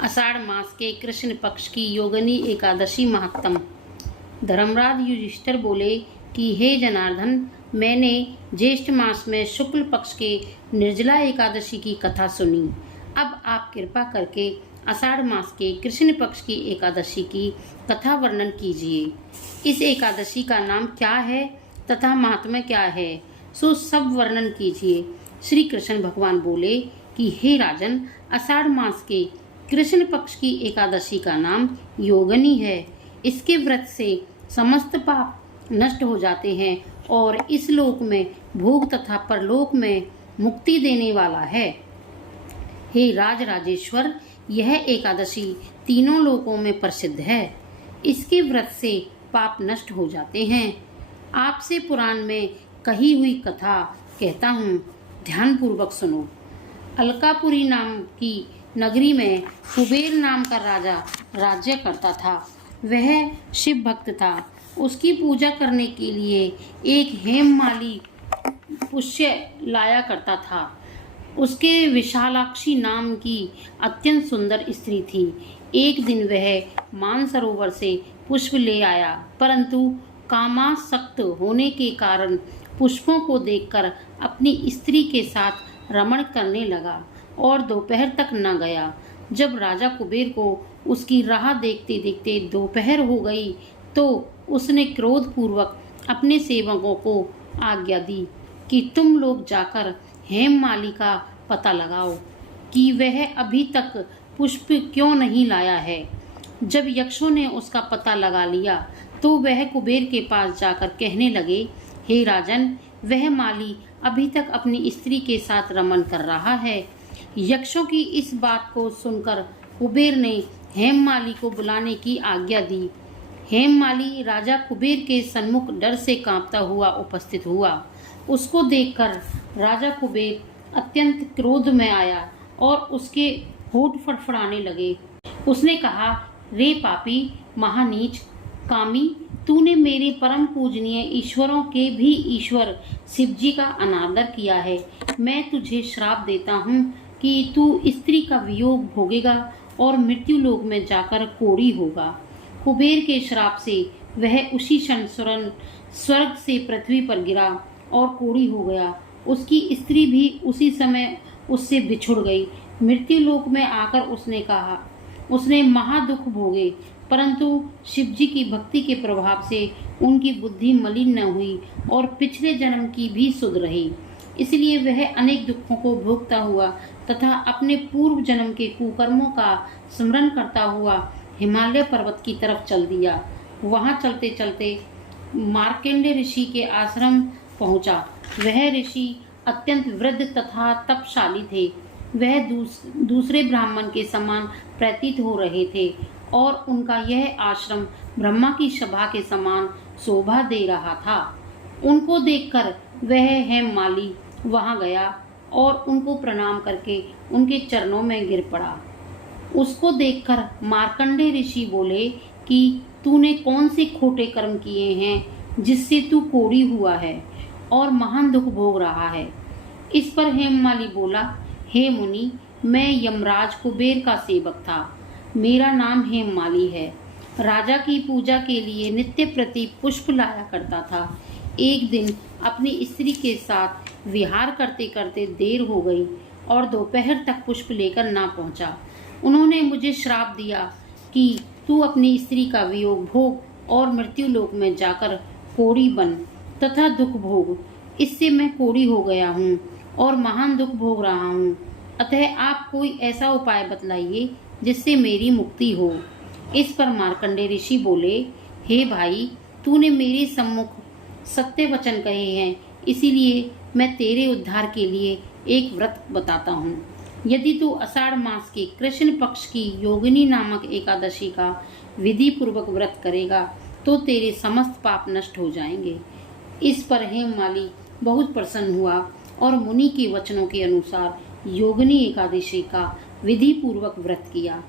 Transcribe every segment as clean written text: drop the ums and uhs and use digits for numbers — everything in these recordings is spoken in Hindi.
आषाढ़ मास के कृष्ण पक्ष की योगिनी एकादशी महात्म। धर्मराज युधिष्ठिर बोले कि हे जनार्दन, मैंने ज्येष्ठ मास में शुक्ल पक्ष के निर्जला एकादशी की कथा सुनी। अब आप कृपा करके आषाढ़ मास के कृष्ण पक्ष की एकादशी की कथा वर्णन कीजिए। इस एकादशी का नाम क्या है तथा महात्म्य क्या है, सो सब वर्णन कीजिए। श्री कृष्ण भगवान बोले कि हे राजन, आषाढ़ मास के कृष्ण पक्ष की एकादशी का नाम योगिनी है। इसके व्रत से समस्त पाप नष्ट हो जाते हैं और इस लोक में भोग तथा परलोक में मुक्ति देने वाला है। हे राज राजेश्वर, यह एकादशी तीनों लोकों में प्रसिद्ध है। इसके व्रत से पाप नष्ट हो जाते हैं। आपसे पुराण में कही हुई कथा कहता हूँ, ध्यान पूर्वक सुनो। अलकापुरी नाम की नगरी में कुबेर नाम का राजा राज्य करता था। वह शिव भक्त था। उसकी पूजा करने के लिए एक हेममाली पुष्य लाया करता था। उसके विशालाक्षी नाम की अत्यंत सुंदर स्त्री थी। एक दिन वह मानसरोवर से पुष्प ले आया, परंतु कामासक्त होने के कारण पुष्पों को देखकर अपनी स्त्री के साथ रमण करने लगा और दोपहर तक न गया। जब राजा कुबेर को उसकी राह देखते देखते दोपहर हो गई तो उसने क्रोध पूर्वक अपने सेवकों को आज्ञा दी कि तुम लोग जाकर हेममाली का पता लगाओ कि वह अभी तक पुष्प क्यों नहीं लाया है। जब यक्षों ने उसका पता लगा लिया तो वह कुबेर के पास जाकर कहने लगे, हे राजन, वह माली अभी तक अपनी स्त्री के साथ रमन कर रहा है। यक्षों की इस बात को सुनकर कुबेर ने हेममाली को बुलाने की आज्ञा दी। हेममाली राजा कुबेर के सन्मुख डर से कांपता हुआ उपस्थित हुआ। उसको देखकर राजा कुबेर अत्यंत क्रोध में आया और उसके होठ फड़फड़ाने लगे। उसने कहा, रे पापी, महानीच, कामी, तूने मेरे परम पूजनीय ईश्वरों के भी ईश्वर शिवजी का अनादर किया है। मैं तुझे श्राप देता हूँ कि तू स्त्री का वियोग भोगेगा और मृत्यु लोक में जाकर कोढ़ी होगा। कुबेर के श्राप से वह उसी क्षण स्वर्ग से पृथ्वी पर गिरा और कोढ़ी हो गया। उसकी स्त्री भी उसी समय उससे बिछुड़ गई। मृत्यु लोक में आकर उसने महादुख भोगे, परंतु शिवजी की भक्ति के प्रभाव से उनकी बुद्धि मलिन न हुई और पिछले जन्म की भी सुध रही। इसलिए वह अनेक दुखों को भोगता हुआ तथा अपने पूर्व जन्म के कुकर्मों का स्मरण करता हुआ हिमालय पर्वत की तरफ चल दिया। वहां चलते चलते मार्कंडेय ऋषि के आश्रम पहुंचा। वह ऋषि अत्यंत वृद्ध तथा तपशाली थे। वह दूसरे ब्राह्मण के समान प्रतीत हो रहे थे और उनका यह आश्रम ब्रह्मा की सभा के समान शोभा दे रहा था। उनको देखकर वह हेममाली वहां गया और उनको प्रणाम करके उनके चरणों में गिर पड़ा। उसको देखकर मार्कंडेय ऋषि बोले कि तूने कौन से खोटे कर्म किए हैं जिससे तू कोढ़ी हुआ है और महान दुख भोग रहा है। इस पर हेममाली बोला, हे मुनि, मैं यमराज कुबेर का सेवक था। मेरा नाम हेममाली है। राजा की पूजा के लिए नित्य प्रति पुष्प लाया करता था। एक दिन अपनी स्त्री के साथ विहार करते करते देर हो गई और दोपहर तक पुष्प लेकर ना पहुंचा। उन्होंने मुझे श्राप दिया कि तू अपनी स्त्री का वियोग भोग और मृत्यु लोक में जाकर कोढ़ी बन तथा दुख भोग। इससे मैं कोढ़ी हो गया हूँ और महान दुख भोग रहा हूँ। अतः आप कोई ऐसा उपाय बतलाइए जिससे मेरी मुक्ति हो। इस पर मार्कंडेय ऋषि बोले, हे भाई, तूने मेरे सम्मुख सत्य वचन कहे हैं, इसीलिए मैं तेरे उद्धार के लिए एक व्रत बताता हूँ। यदि तू आषाढ़ मास के कृष्ण पक्ष की योगिनी नामक एकादशी का विधि पूर्वक व्रत करेगा तो तेरे समस्त पाप नष्ट हो जाएंगे। इस पर हेममाली बहुत प्रसन्न हुआ और मुनि के वचनों के अनुसार योगिनी एकादशी का विधि पूर्वक व्रत किया।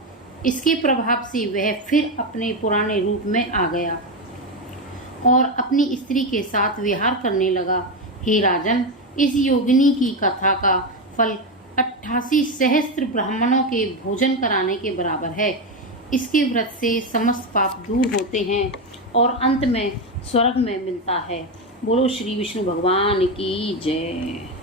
इसके प्रभाव से वह फिर अपने पुराने रूप में आ गया और अपनी स्त्री के साथ विहार करने लगा। हे राजन, इस योगिनी की कथा का फल 88 सहस्त्र ब्राह्मणों के भोजन कराने के बराबर है। इसके व्रत से समस्त पाप दूर होते हैं और अंत में स्वर्ग में मिलता है। बोलो श्री विष्णु भगवान की जय।